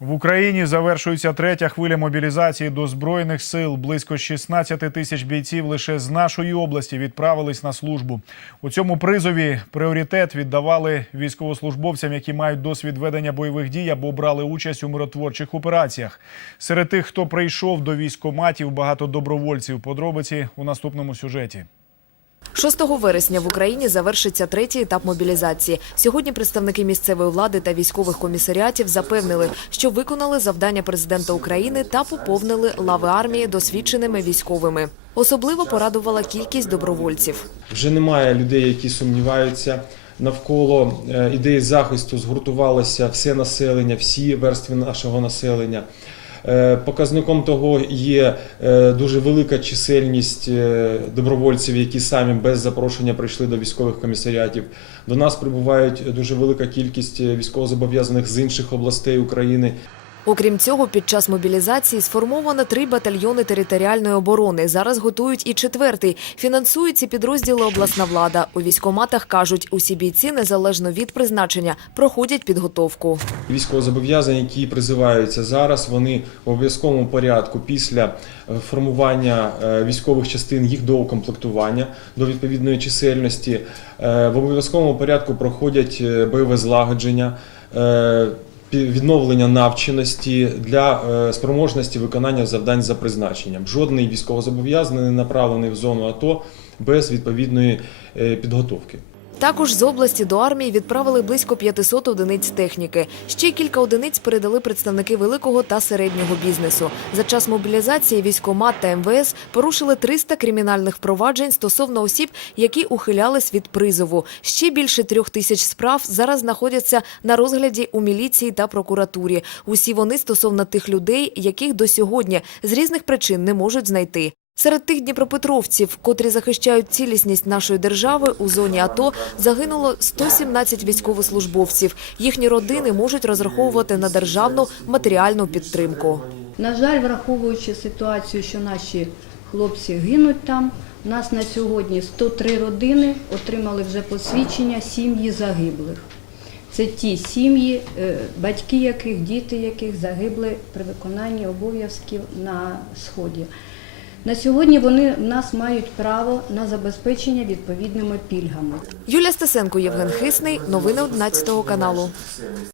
В Україні завершується третя хвиля мобілізації до збройних сил. Близько 16 тисяч бійців лише з нашої області відправились на службу. У цьому призові пріоритет віддавали військовослужбовцям, які мають досвід ведення бойових дій або брали участь у миротворчих операціях. Серед тих, хто прийшов до військоматів, багато добровольців. Подробиці у наступному сюжеті. 6 вересня в Україні завершиться третій етап мобілізації. Сьогодні представники місцевої влади та військових комісаріатів запевнили, що виконали завдання президента України та поповнили лави армії досвідченими військовими. Особливо порадувала кількість добровольців. Вже немає людей, які сумніваються. Навколо е, ідеї захисту згуртувалося все населення, всі верстви нашого населення. Е, Показником того є е, дуже велика чисельність е, добровольців, які самі без запрошення прийшли до військових комісаріатів. До нас прибувають дуже велика кількість військовозобов'язаних з інших областей України. Окрім цього, під час мобілізації сформовано три батальйони територіальної оборони. Зараз готують і четвертий. Фінансують ці підрозділи обласна влада. У військоматах кажуть, усі бійці незалежно від призначення проходять підготовку. Військовозобов'язані, які призиваються зараз, вони в обов'язковому порядку після е, формування е, військових частин їх до укомплектування до відповідної чисельності. е, В обов'язковому порядку проходять бойове злагодження. Відновлення навченості для е, спроможності виконання завдань за призначенням. Жодний військовозобов'язаний не направлений в зону АТО без відповідної е, підготовки. Також з області до армії відправили близько 500 одиниць техніки. Ще кілька одиниць передали представники великого та середнього бізнесу. За час мобілізації військомат та МВС порушили 300 кримінальних впроваджень стосовно осіб, які ухилялись від призову. Ще більше трьох тисяч справ зараз знаходяться на розгляді у міліції та прокуратурі. Усі вони стосовно тих людей, яких до сьогодні з різних причин не можуть знайти. Серед тих дніпропетровців, котрі захищають цілісність нашої держави, у зоні АТО загинуло 117 військовослужбовців. Їхні родини можуть розраховувати на державну матеріальну підтримку. На жаль, враховуючи ситуацію, що наші хлопці гинуть там, у нас на сьогодні 103 родини отримали вже посвідчення сім'ї загиблих. Це ті сім'ї, е, батьки яких, діти яких загибли при виконанні обов'язків на сході. На сьогодні вони в нас мають право на забезпечення відповідними пільгами. Юлія Стасенко, Євген Хисний. Новини 11 каналу.